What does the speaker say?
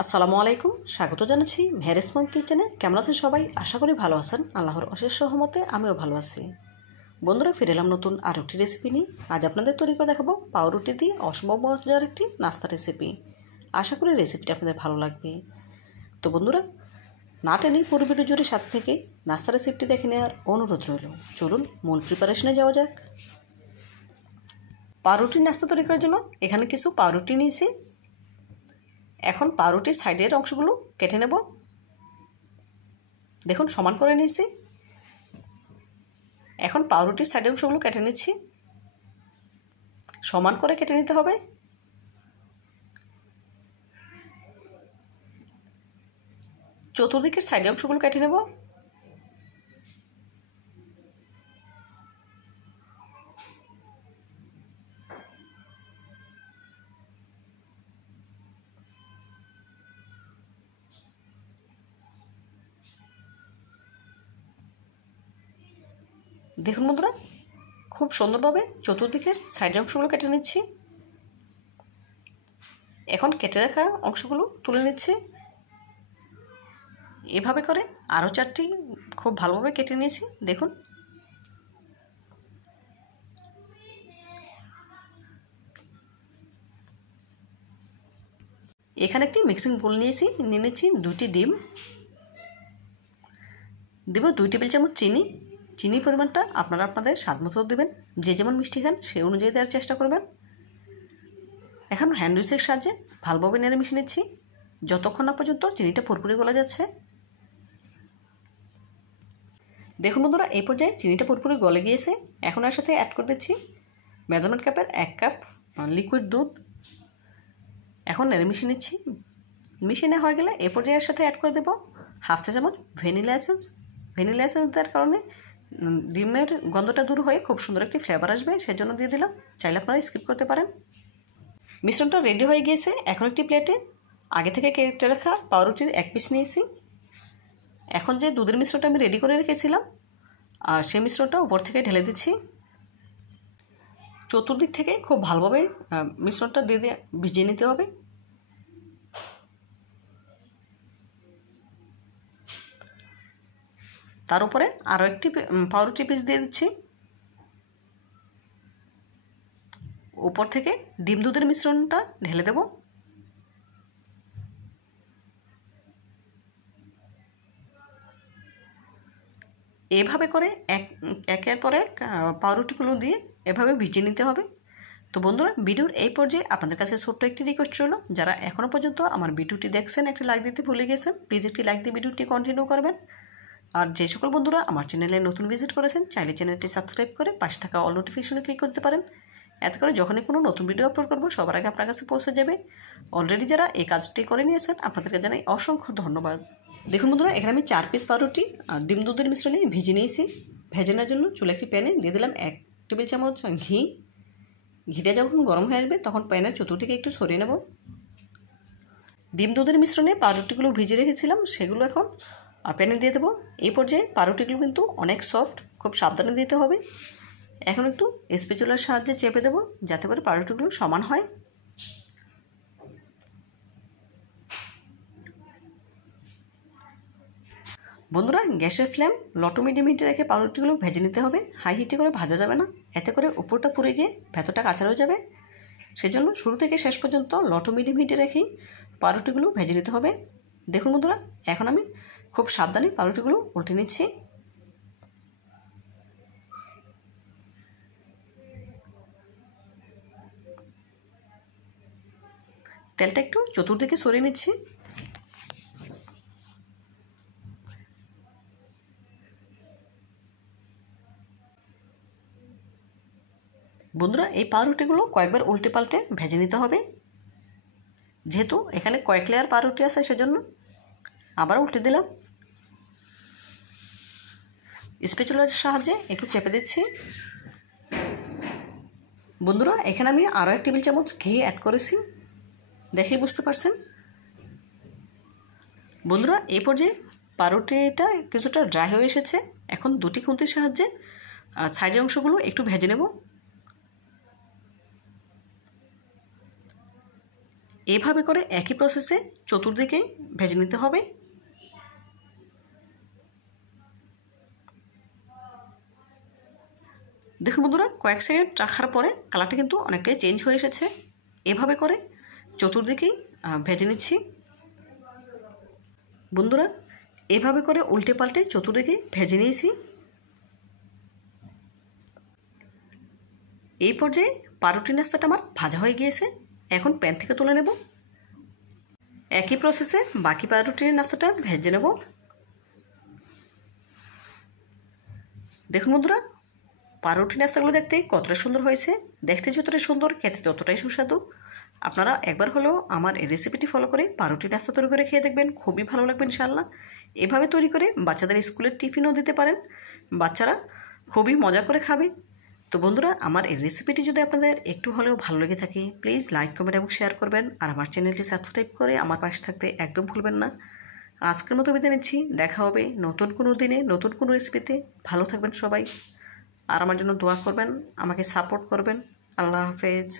আসসালামু আলাইকুম, স্বাগত জানাচ্ছি মেহেরাজ মম কিচেনে। কেমন আছেন সবাই? আশা করি ভালো আছেন। আল্লাহর অশেষ রহমতে আমিও ভালো আছি। বন্ধুরা, ফিরে এলাম নতুন আর একটি রেসিপি নিয়ে। আজ আপনাদের তৈরি করে দেখাবো পাউরুটি দিয়ে অসম্ভব মজার একটি নাস্তা রেসিপি। আশা করি রেসিপিটা আপনাদের ভালো লাগবে। তো বন্ধুরা, না টেনে পুরো ভিডিও জুড়ে সাথে থেকে নাস্তা রেসিপিটি দেখে নেওয়ার অনুরোধ রইল। চলুন মূল প্রিপারেশনে যাওয়া যাক। পাউরুটির নাস্তা তৈরি করার জন্য এখানে কিছু পাউরুটি নিয়েছি। এখন পাউরুটির সাইডের অংশগুলো কেটে নেব। দেখুন, সমান করে নিয়েছি। এখন পাউরুটির সাইডের অংশগুলো কেটে নিচ্ছি। সমান করে কেটে নিতে হবে। চতুর্দিকের সাইডের অংশগুলো কেটে নেব। দেখুন বন্ধুরা, খুব সুন্দরভাবে চতুর্দিকের সাইডের অংশগুলো কেটে নিচ্ছি। এখন কেটে রাখা অংশগুলো তুলে নিচ্ছি। এভাবে করে আরও 4টি খুব ভালোভাবে কেটে নিয়েছি। দেখুন, এখানে একটি মিক্সিং বোল নিয়েছি। নিয়ে নিচ্ছি 2টি ডিম। দেব 2 টেবিল চামচ চিনি। চিনির পরিমাণটা আপনারা আপনাদের স্বাদ মতো দেবেন। যে যেমন মিষ্টি খান সেই অনুযায়ী দেওয়ার চেষ্টা করবেন। এখন হ্যান্ড উইচের সাহায্যে ভালোভাবে নেড়ে মিশিয়ে নিচ্ছি যতক্ষণ না পর্যন্ত চিনিটা পুরোপুরি গলে যাচ্ছে। দেখুন বন্ধুরা, এই পর্যায়ে চিনিটা পুরোপুরি গলে গিয়েছে। এখন এর সাথে অ্যাড করে দিচ্ছি মেজারমেন্ট কাপের 1 কাপ লিকুইড দুধ। এখন নেড়ে মিশিয়ে নিচ্ছি। মিশিয়ে নেওয়া হয়ে গেলে এই পর্যায়ে এর সাথে অ্যাড করে দেবো 1/2 চা চামচ ভ্যানিলা এসেন্স। ভ্যানিলা এসেন্স দেওয়ার কারণে ডিমের গন্ধটা দূর হয়ে খুব সুন্দর একটি ফ্লেভার আসবে, সেজন্য দিয়ে দিলাম। চাইলে আপনারা স্কিপ করতে পারেন। মিশ্রণটা রেডি হয়ে গিয়েছে। এখন একটি প্লেটে আগে থেকে কেটে রাখা পাউরুটির 1 পিস নিয়েছি। এখন যে দুধের মিশ্রণটা আমি রেডি করে রেখেছিলাম আর সেই মিশ্রণটা উপর থেকে ঢেলে দিচ্ছি। চতুর্দিক থেকে খুব ভালোভাবে মিশ্রণটা দিয়ে ভিজিয়ে নিতে হবে। তার উপরে আরও একটি পাউরুটি পিস দিয়ে দিচ্ছি। উপর থেকে ডিম দুধের মিশ্রণটা ঢেলে দেব। এভাবে করে একের পর এক পাউরুটিগুলো দিয়ে এভাবে ভিজিয়ে নিতে হবে। তো বন্ধুরা, ভিডিওর এই পর্যায়ে আপনাদের কাছে ছোট্ট একটি রিকোয়েস্ট রইল, যারা এখনও পর্যন্ত আমার ভিডিওটি দেখছেন একটি লাইক দিতে ভুলে গেছেন, প্লিজ একটি লাইক দিয়ে ভিডিওটি কন্টিনিউ করবেন। আর যে সকল বন্ধুরা আমার চ্যানেলে নতুন ভিজিট করেছেন, চাইলে চ্যানেলটি সাবস্ক্রাইব করে পাশে থাকা অল নোটিফিকেশনে ক্লিক করতে পারেন। এতে করে যখনই কোনো নতুন ভিডিও আপলোড করব সবার আগে আপনার কাছে পৌঁছে যাবে। অলরেডি যারা এই কাজটি করে নিয়েছেন আপনাদেরকে জানাই অসংখ্য ধন্যবাদ। দেখুন বন্ধুরা, এখানে আমি 4 পিস পাউরুটি আর ডিম দুধের মিশ্রণে ভেজে নিয়েছি। ভেজে নেওয়ার জন্য চুলা একটি প্যানে দিয়ে দিলাম 1 টেবিল চামচ ঘি। ঘিটা যখন গরম হয়ে আসবে তখন প্যানের চতুর্দিকে একটু সরিয়ে নেব। ডিম দুধের মিশ্রণে পাউরুটিগুলো ভিজে রেখেছিলাম সেগুলো এখন প্যানে দিয়ে দেবো। এই পর্যায়ে পাউরুটিগুলো কিন্তু অনেক সফট, খুব সাবধানে দিতে হবে। এখন একটু স্প্যাচুলার সাহায্যে চেপে দেবো যাতে করে পাউরুটিগুলো সমান হয়। বন্ধুরা, গ্যাসের ফ্লেম লো টু মিডিয়াম হিটে রেখে পাউরুটিগুলো ভেজে নিতে হবে। হাই হিটে করে ভাজা যাবে না, এতে করে উপরটা পুড়ে গিয়ে ভেতরটা কাঁচা হয়ে যাবে। সেজন্য শুরু থেকে শেষ পর্যন্ত লো টু মিডিয়াম হিটে রেখেই পাউরুটিগুলো ভেজে নিতে হবে। দেখুন বন্ধুরা, এখন আমি খুব সাবধানে পাউরুটিগুলো উল্টে নিচ্ছি। তেলটা একটু চতুর্দিকে সরিয়ে নিচ্ছি। বন্ধুরা, এই পাউরুটিগুলো কয়েকবার উল্টে পাল্টে ভেজে নিতে হবে। যেহেতু এখানে কয়েক লেয়ার পাউরুটি আছে সেজন্য আবার উল্টে দিলাম। স্প্যাচুলার সাহায্যে একটু চেপে দিচ্ছি। বন্ধুরা, এখানে আমি আরও 1 টেবিল চামচ ঘি অ্যাড করেছি, দেখেই বুঝতে পারছেন। বন্ধুরা, এই পর্যায়ে পাউরুটিটা কিছুটা ড্রাই হয়ে এসেছে। এখন 2টি খুন্তির সাহায্যে সাইডের অংশগুলো একটু ভেজে নেব। এভাবে করে একই প্রসেসে চতুর্দিকে ভেজে নিতে হবে। দেখুন বন্ধুরা, কয়েক সেকেন্ড রাখার পরে কালারটা কিন্তু অনেকটাই চেঞ্জ হয়ে এসেছে। এভাবে করে চতুর্দিকেই ভেজে নিচ্ছি। বন্ধুরা, এভাবে করে উল্টে পাল্টে চতুর্দিকে ভেজে নিয়েছি। এই পর্যায়ে পাউরুটি নাস্তাটা আমার ভাজা হয়ে গিয়েছে। এখন প্যান থেকে তুলে নেব। একই প্রসেসে বাকি পাউরুটির নাস্তাটা ভেজে নেব। দেখুন বন্ধুরা, পাউরুটি নাস্তাগুলো দেখতে কতটা সুন্দর হয়েছে। দেখতে যতটা সুন্দর, খেতে ততটাই সুস্বাদু। আপনারা একবার হলেও আমার এই রেসিপিটি ফলো করে পাউরুটি নাস্তা তৈরি করে খেয়ে দেখবেন, খুবই ভালো লাগবে ইনশাআল্লাহ। এভাবে তৈরি করে বাচ্চাদের স্কুলের টিফিনও দিতে পারেন, বাচ্চারা খুবই মজা করে খাবে। তো বন্ধুরা, আমার এই রেসিপিটি যদি আপনাদের একটু হলেও ভালো লেগে থাকে, প্লিজ লাইক, কমেন্ট এবং শেয়ার করবেন। আর আমার চ্যানেলটি সাবস্ক্রাইব করে আমার পাশে থাকতে একদম ভুলবেন না। আজকের মতো বিদায় নিচ্ছি। দেখা হবে নতুন কোনো দিনে নতুন কোনো রেসিপিতে। ভালো থাকবেন সবাই, আর আমার জন্য দোয়া করবেন, আমাকে সাপোর্ট করবেন। আল্লাহ হাফেজ।